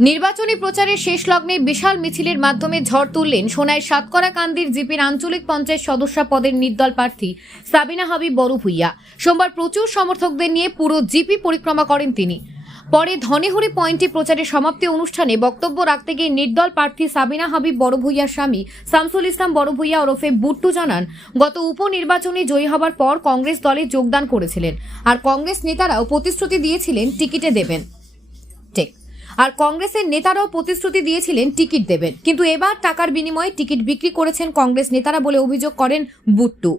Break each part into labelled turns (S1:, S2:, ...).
S1: নির্বাচনী প্রচারের শেষ লগ্নে বিশাল মিছিলের মাধ্যমে ঝড় তুললেন সোনায় সাতকরা কান্দির জিপির আঞ্চলিক পঞ্চায়েত সদস্য পদের নির্দল প্রার্থী সাবিনা হাবিব বড় ভুইয়া সোমবার প্রচুর সমর্থকদের নিয়ে পুরো জিপি পরিক্রমা করেন তিনি। পরে ধনেহরি পয়েন্টে প্রচারের সমাপ্তি অনুষ্ঠানে বক্তব্য রাখতে গিয়ে নির্দল প্রার্থী সাবিনা হাবিব, বড় ভুইয়ার স্বামী শামসুল ইসলাম, বড় ভুইয়া ওরফে বুট্টু জানান, গত উপনির্বাচনে জয়ী হবার পর কংগ্রেস দলে যোগদান করেছিলেন। আর কংগ্রেস নেতারাও প্রতিশ্রুতি দিয়েছিলেন টিকিটে দেবেন। আর কংগ্রেসের নেতারাও প্রতিশ্রুতি দিয়েছিলেন টিকিট দেবেন। কিন্তু এবার টাকার বিনিময়ে টিকিট বিক্রি করেছেন কংগ্রেস নেতারা বলে অভিযোগ করেন বুট্টু।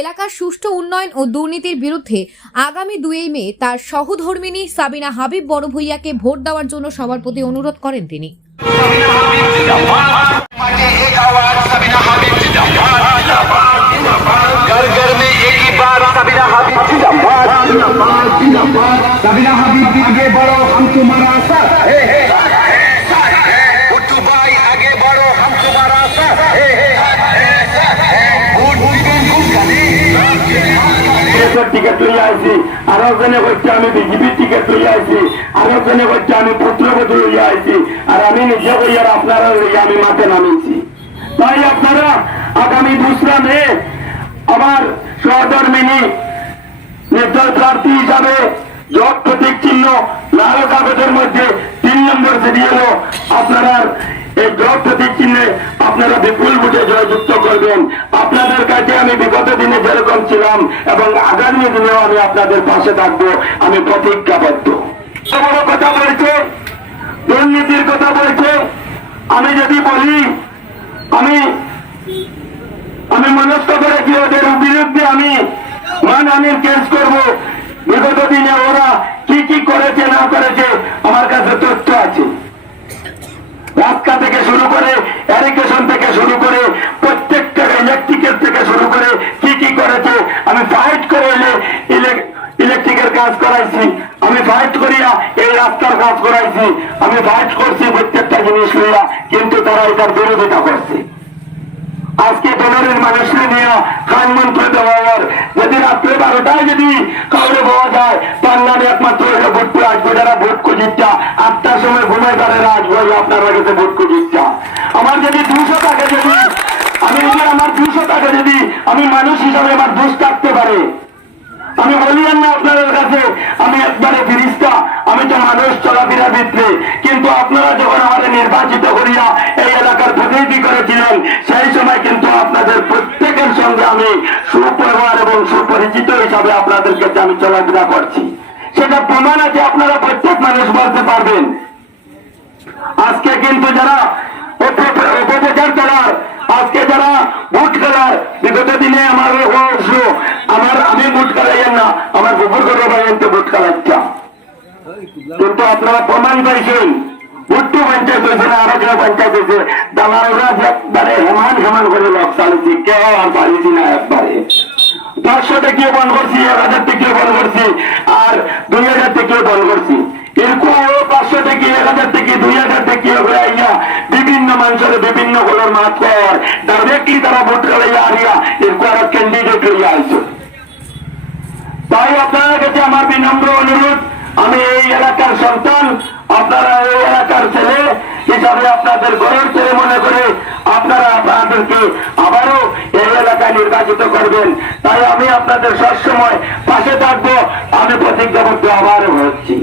S1: এলাকার সুষ্ঠু উন্নয়ন ও দুর্নীতির বিরুদ্ধে আগামী দুই মে তার সহধর্মিনী সাবিনা হাবিব বড় ভূইয়াকে ভোট দেওয়ার জন্য সবার প্রতি অনুরোধ করেন তিনি।
S2: দিবেন কোনখানে
S3: কংগ্রেসের টিকিট লইয়া আইছি। আর জনে হচ্ছে আমি বিজেপির টিকিট লইয়া আইছি। আর জনে হচ্ছে আমি পুত্রবধূ লইয়া আইছি। আর আমি নিজে হইয়ার আপনারা লইয়া আমি মাঠে নামিয়েছি তাই আপনারা আগামী দুসরা মে আমার সহধর্মিনী নির্দল প্রার্থী হিসাবে জব প্রতীক চিহ্ন লাল কাগজের মধ্যে তিন নম্বর সিরিয়াল আপনারা এই জব প্রতীক চিহ্নে আপনারা বিপুল ভোটে জয়যুক্ত করবেন আপনাদের কাছে আমি বিগত দিনে যেরকম ছিলাম এবং আগামী দিনেও আমি আপনাদের পাশে থাকব আমি প্রতিজ্ঞাবদ্ধ কথা বলছে দুর্নীতির কথা বলছে আমি যদি বলি আমি আমি মনস্থ করেছি ওদের বিরুদ্ধে আমি মানহানির কেস করব বিগত দিনে ওরা কি কি করেছে, না করেছে, আমার কাছে তথ্য আছে। রাস্তা থেকে শুরু করে এরিগেশন থেকে শুরু করে, প্রত্যেকটা ইলেকট্রিকের থেকে শুরু করে কি কি করেছে, আমি ফাইট করে এলে ইলেকট্রিকের কাজ করাইছি। আমি ফাইট করিয়া এই রাস্তার কাজ করাইছি। আমি ফাইট করছি প্রত্যেকটা জিনিস লইয়া কিন্তু তারা এটার বিরোধিতা করছে। আজকে দলের মানুষের নিয়ে খান মন্ত্র দেওয়ার, যদি রাত্রে বারোটায় যদি আপনার কাছে ভোট কুজিটা আমার যদি দুশো টাকা যদি, আমি যদি আমার দুশো টাকা যদি আমি মানুষ হিসাবে আমার দোষ থাকতে পারে, আমি বলি আর না আপনাদের কাছে, আমি একবারে ফিরিস্তা, আমি তো মানুষ চলাফেরা ভিতরে কিন্তু আপনারা যখন আমাদের নির্বাচিত করিয়া এই এলাকার প্রতিনিধি করেছিলেন, সেই সময় কিন্তু আপনাদের প্রত্যেকের সঙ্গে আমি সুপরিবার এবং সুপরিচিত হিসাবে আপনাদের কাছে আমি চলাফেরা করছি। সেটা প্রমাণ আছে, আপনারা প্রত্যেক মানুষ বলতে পারবেন। আজকে কিন্তু যারা অপ- অপপ্রচার করার, আজকে যারা ভোট করার, বিগত দিনে আমার আমার আমি ভোট করাইয়েন না, আমার গোবর করে বাইন তো ভোট করাইতাম। কিন্তু আপনারা প্রমাণ পাইছেন। ভোট্টু পঞ্চায়েত হয়েছে না, আরও পঞ্চায়েত হয়েছে। দালালরা একবারে হেমান হেমান করে লোক চালিয়েছি। কেউ আর পারিছি না একবারে। পাঁচশো টাকিও বন্ধ করছি, এক হাজার টাকিও বন্ধ করছি, আর দুই হাজার টাকিও বন্ধ করছি। টাকি এক হাজার টাকি দুই হাজার টাকি হয়ে আইয়া বিভিন্ন মানুষের বিভিন্ন হলোর মাঠ কর ডাইরেক্টলি তারা ভোট করাইয়া আরিয়া এরকম আরও ক্যান্ডিডেট লইয়া আইসো। তাই আপনাদের কাছে আমার বিনম্র অনুরোধ, আমি এই এলাকার সন্তান, আপনারা এই এলাকার ছেলে হিসাবে আপনাদের ঘরের ছেলে মনে করে আপনারা আপনাদেরকে আবারও এই এলাকায় নির্বাচিত করবেন। তাই আমি আপনাদের সবসময় পাশে থাকব, আমি প্রতিজ্ঞাবদ্ধ আবারও হচ্ছি।